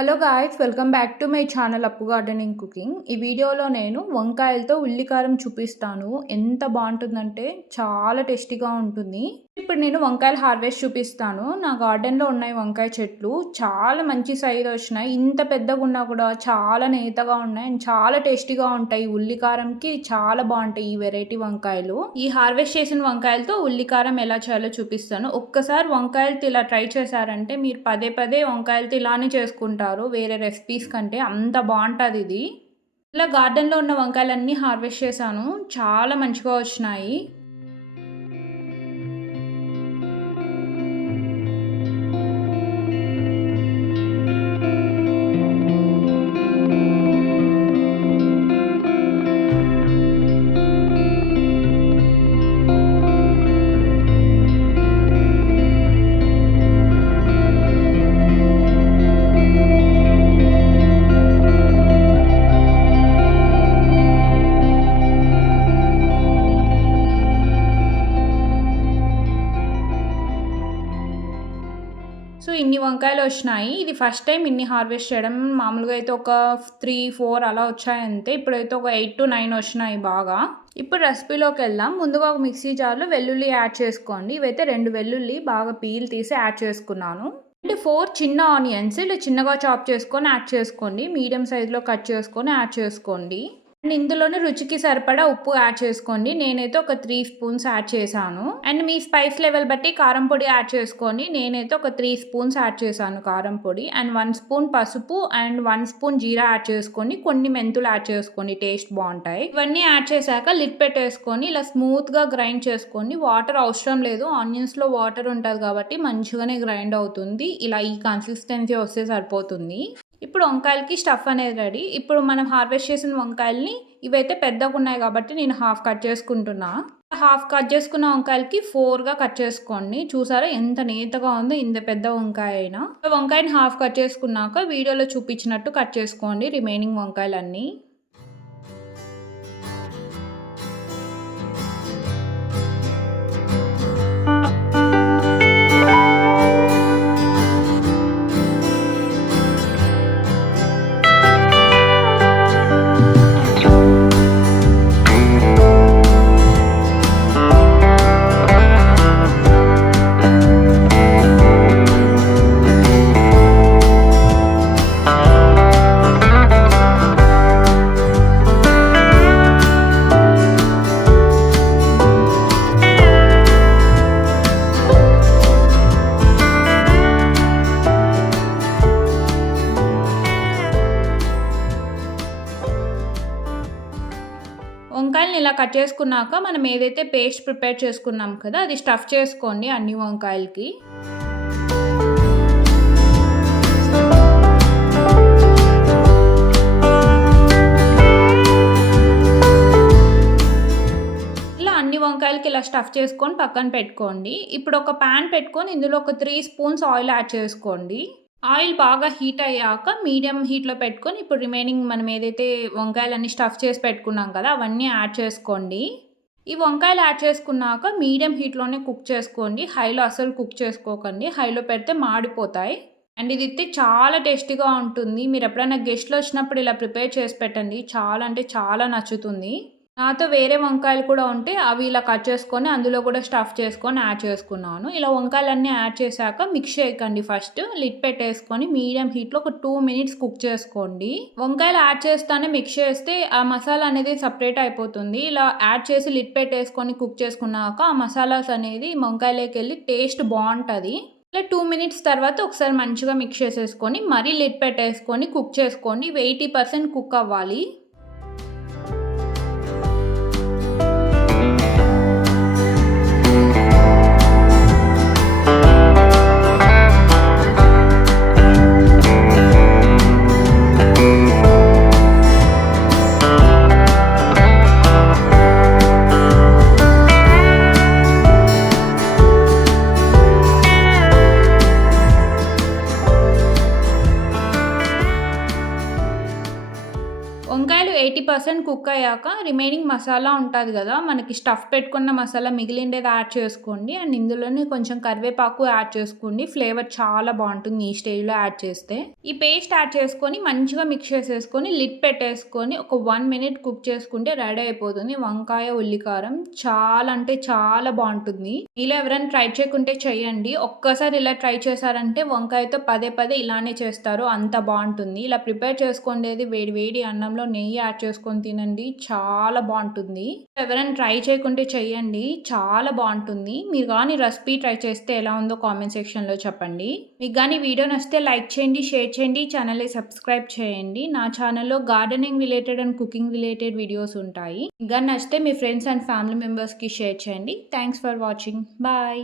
Hello guys, welcome back to my channel అప్పు gardening cooking. ఈ వీడియోలో నేను వంకాయలతో ఉల్లికారం చూపిస్తాను. ఎంత బాగుంటుందంటే చాలా టేస్టీగా ఉంటుంది. ఇప్పుడు నేను వంకాయలు హార్వెస్ట్ చూపిస్తాను. నా గార్డెన్లో ఉన్నాయి వంకాయ చెట్లు. చాలా మంచి సైజ్ వచ్చినాయి. ఇంత పెద్దగా ఉన్నా కూడా చాలా నేతగా ఉన్నాయి అండ్ చాలా టేస్టీగా ఉంటాయి. ఉల్లికారంకి చాలా బాగుంటాయి ఈ వెరైటీ వంకాయలు. ఈ హార్వెస్ట్ చేసిన వంకాయలతో ఉల్లికారం ఎలా చేయాలో చూపిస్తాను. ఒక్కసారి వంకాయలతో ఇలా ట్రై చేశారంటే మీరు పదే పదే వంకాయలతో ఇలానే చేసుకుంటారు వేరే రెసిపీస్ కంటే. అంత బాగుంటుంది ఇది. ఇలా గార్డెన్లో ఉన్న వంకాయలన్నీ హార్వెస్ట్ చేశాను. చాలా మంచిగా వచ్చినాయి. సో ఇన్ని వంకాయలు వచ్చినాయి. ఇది ఫస్ట్ టైం ఇన్ని హార్వెస్ట్ చేయడం. మామూలుగా అయితే ఒక 3-4 అలా వచ్చాయి అంతే. ఇప్పుడైతే ఒక 8-9 వచ్చినాయి బాగా. ఇప్పుడు రెసిపీలోకి వెళ్దాం. ముందుగా ఒక మిక్సీ జార్లో వెల్లుల్లి యాడ్ చేసుకోండి. ఇవైతే 2 వెల్లుల్లి బాగా పీల్ తీసి యాడ్ చేసుకున్నాను. అంటే 4 చిన్న ఆనియన్స్ ఇలా చిన్నగా చాప్ చేసుకొని యాడ్ చేసుకోండి. మీడియం సైజులో కట్ చేసుకొని యాడ్ చేసుకోండి. అండ్ ఇందులోనే రుచికి సరిపడా ఉప్పు యాడ్ చేసుకోండి. నేనైతే ఒక 3 స్పూన్స్ యాడ్ చేశాను. అండ్ మీ స్పైస్ లెవెల్ బట్టి కారం పొడి యాడ్ చేసుకోండి. నేనైతే ఒక 3 స్పూన్స్ యాడ్ చేశాను కారం పొడి. అండ్ 1 స్పూన్ పసుపు అండ్ 1 స్పూన్ జీరా యాడ్ చేసుకోండి. కొన్ని మెంతులు యాడ్ చేసుకోండి, టేస్ట్ బాగుంటాయి. ఇవన్నీ యాడ్ చేశాక లిడ్ పెట్టేసుకొని ఇలా స్మూత్గా గ్రైండ్ చేసుకోండి. వాటర్ అవసరం లేదు, ఆనియన్స్లో వాటర్ ఉంటుంది కాబట్టి మంచిగానే గ్రైండ్ అవుతుంది. ఇలా ఈ కన్సిస్టెన్సీ వస్తే సరిపోతుంది. ఇప్పుడు వంకాయలకి స్టఫ్ అనేది రెడీ. ఇప్పుడు మనం హార్వెస్ట్ చేసిన వంకాయల్ని ఇవైతే పెద్దగా ఉన్నాయి కాబట్టి నేను హాఫ్ కట్ చేసుకుంటున్నా. హాఫ్ కట్ చేసుకున్న వంకాయలకి 4గా కట్ చేసుకోండి. చూసారా ఎంత నేతగా ఉందో ఇంత పెద్ద వంకాయ అయినా. వంకాయని హాఫ్ కట్ చేసుకున్నాక వీడియోలో చూపించినట్టు కట్ చేసుకోండి రిమైనింగ్ వంకాయలన్నీ. వంకాయలని ఇలా కట్ చేసుకున్నాక మనం ఏదైతే పేస్ట్ ప్రిపేర్ చేసుకున్నాం కదా అది స్టఫ్ చేసుకోండి అన్ని వంకాయలకి. ఇలా అన్ని వంకాయలకి ఇలా స్టఫ్ చేసుకొని పక్కన పెట్టుకోండి. ఇప్పుడు ఒక ప్యాన్ పెట్టుకొని ఇందులో ఒక 3 స్పూన్స్ ఆయిల్ యాడ్ చేసుకోండి. ఆయిల్ బాగా హీట్ అయ్యాక మీడియం హీట్లో పెట్టుకొని ఇప్పుడు రిమైనింగ్ మనం ఏదైతే వంకాయలన్నీ స్టఫ్ చేసి పెట్టుకున్నాం కదా అవన్నీ యాడ్ చేసుకోండి. ఈ వంకాయలు యాడ్ చేసుకున్నాక మీడియం హీట్లోనే కుక్ చేసుకోండి. హైలో అసలు కుక్ చేసుకోకండి, హైలో పెడితే మాడిపోతాయి. అండ్ ఇది అయితే చాలా టేస్టీగా ఉంటుంది. మీరు ఎప్పుడైనా గెస్ట్లు వచ్చినప్పుడు ఇలా ప్రిపేర్ చేసి పెట్టండి, చాలా అంటే చాలా నచ్చుతుంది. నాతో వేరే వంకాయలు కూడా ఉంటే అవి ఇలా కట్ చేసుకొని అందులో కూడా స్టఫ్ చేసుకొని యాడ్ చేసుకున్నాను. ఇలా వంకాయలన్నీ యాడ్ చేశాక మిక్స్ చేయకండి. ఫస్ట్ లిడ్ పెట్టేసుకొని మీడియం హీట్లో ఒక 2 మినిట్స్ కుక్ చేసుకోండి. వంకాయలు యాడ్ చేస్తానే మిక్స్ చేస్తే ఆ మసాలా అనేది సపరేట్ అయిపోతుంది. ఇలా యాడ్ చేసి లిడ్ పెట్టేసుకొని కుక్ చేసుకున్నాక ఆ మసాలాస్ అనేది వంకాయలోకి వెళ్ళి టేస్ట్ బాగుంటుంది. ఇలా 2 మినిట్స్ తర్వాత ఒకసారి మంచిగా మిక్స్ చేసేసుకొని మరీ లిడ్ పెట్టేసుకొని కుక్ చేసుకోండి. 80% కుక్ అవ్వాలి. వంకాయలు 80% కుక్ అయ్యాక రిమైనింగ్ మసాలా ఉంటుంది కదా, మనకి స్టఫ్ పెట్టుకున్న మసాలా మిగిలిండేది యాడ్ చేసుకోండి. అండ్ ఇందులోనే కొంచెం కరివేపాకు యాడ్ చేసుకోండి. ఫ్లేవర్ చాలా బాగుంటుంది ఈ స్టేజ్లో యాడ్ చేస్తే. ఈ పేస్ట్ యాడ్ చేసుకొని మంచిగా మిక్స్ చేసేసుకొని లిడ్ పెట్టేసుకొని ఒక 1 మినిట్ కుక్ చేసుకుంటే రెడీ అయిపోతుంది వంకాయ ఉల్లికారం. చాలా అంటే చాలా బాగుంటుంది. మీలో ఎవరైనా ట్రై చేయకుంటే చెయ్యండి. ఒక్కసారి ఇలా ట్రై చేశారంటే వంకాయతో పదే పదే ఇలానే చేస్తారు, అంత బాగుంటుంది. ఇలా ప్రిపేర్ చేసుకోండి, వేడి వేడి అన్నంలో నెయ్యి యాడ్ చేసుకొని తినండి, చాలా బాగుంటుంది. ఎవరైనా ట్రై చేయకుంటే చెయ్యండి, చాలా బాగుంటుంది. మీరు కానీ రెసిపీ ట్రై చేస్తే ఎలా ఉందో కామెంట్ సెక్షన్లో చెప్పండి. మీకు కానీ వీడియో నచ్చితే లైక్ చేయండి, షేర్ చేయండి, ఛానల్ని సబ్స్క్రైబ్ చేయండి. నా ఛానల్లో gardening related and cooking related videos ఉంటాయి. ఇంకా నచ్చితే మీ ఫ్రెండ్స్ అండ్ ఫ్యామిలీ మెంబర్స్కి షేర్ చేయండి. Thanks for watching. బాయ్.